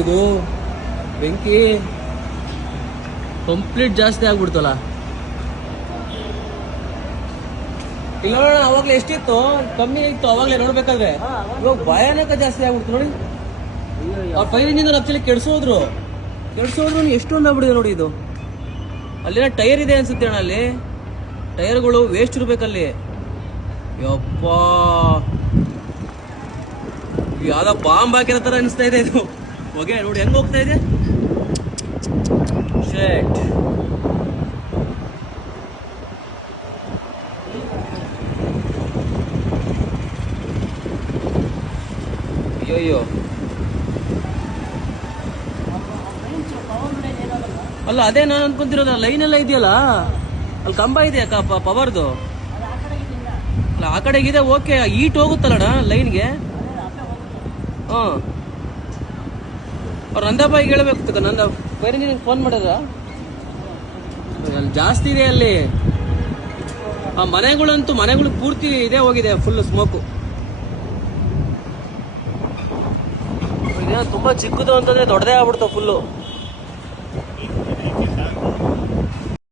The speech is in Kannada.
ಇದು ಬೆಂಕಿ ಕಂಪ್ಲೀಟ್ ಜಾಸ್ತಿ ಆಗ್ಬಿಡ್ತಲ್ಲ. ಇಲ್ಲ ನೋಡೋಣ, ಅವಾಗ್ಲೇ ಎಷ್ಟಿತ್ತು, ಕಮ್ಮಿ ಇತ್ತು ಅವಾಗ್ಲೇ ನೋಡ್ಬೇಕಾದ್ರೆ. ಇವಾಗ ಭಯಾನಕ ಜಾಸ್ತಿ ಆಗ್ಬಿಡ್ತು ನೋಡಿ. ಆ ಫೈರ್ ಇಂಜಿನ್ ಆಕ್ಚುಲಿ ಕೆಡ್ಸೋದ್ರು ಎಷ್ಟೊಂದು ಆಗ್ಬಿಡಿದೆ ನೋಡಿ. ಇದು ಅಲ್ಲಿನ ಟೈರ್ ಇದೆ ಅನ್ಸುತ್ತೆ ಅಣ್ಣ, ಅಲ್ಲಿ ಟೈರ್ಗಳು ವೇಸ್ಟ್ ಇರ್ಬೇಕಲ್ಲಿ. ಯಪ್ಪ, ಯಾವ್ದೋ ಬಾಂಬ್ ಹಾಕಿರೋ ತರ ಅನಿಸ್ತಾ ಇದೆ ಇದು. ಹೊಗೆ ನೋಡಿ ಹೆಂಗ್ ಹೋಗ್ತಾ ಇದೆ. ಶೇಟ್, ಅಯ್ಯೋ. ಅಲ್ಲ ಅದೇ ನಾನು ಅನ್ಕೊಂತಿರೋದ, ಲೈನ್ ಎಲ್ಲ ಇದೆಯಲ್ಲ, ಅಲ್ಲಿ ಕಂಬ ಇದೆಯಾ ಪವರ್ದು? ಅಲ್ಲ ಆ ಕಡೆಗಿದೆ, ಓಕೆ. ಈಟ್ ಹೋಗುತ್ತಲ್ಲಣ್ಣ ಲೈನ್ಗೆ. ಅವ್ರು ನಂದಪ್ಪಾಯಿಗೆ ಹೇಳ್ಬೇಕು. ನಂದ ಬೇರೆ ನಿನಗೆ ಫೋನ್ ಮಾಡಿದ್ರ? ಅಲ್ಲಿ ಜಾಸ್ತಿ ಇದೆ ಅಲ್ಲಿ. ಆ ಮನೆಗಳು ಪೂರ್ತಿ ಇದೆ ಹೋಗಿದೆ, ಫುಲ್ ಸ್ಮೋಕು. ತುಂಬಾ ಚಿಕ್ಕದು ಅಂತಂದ್ರೆ ದೊಡ್ಡದೇ ಆಗ್ಬಿಡ್ತಾವ ಫುಲ್ಲು.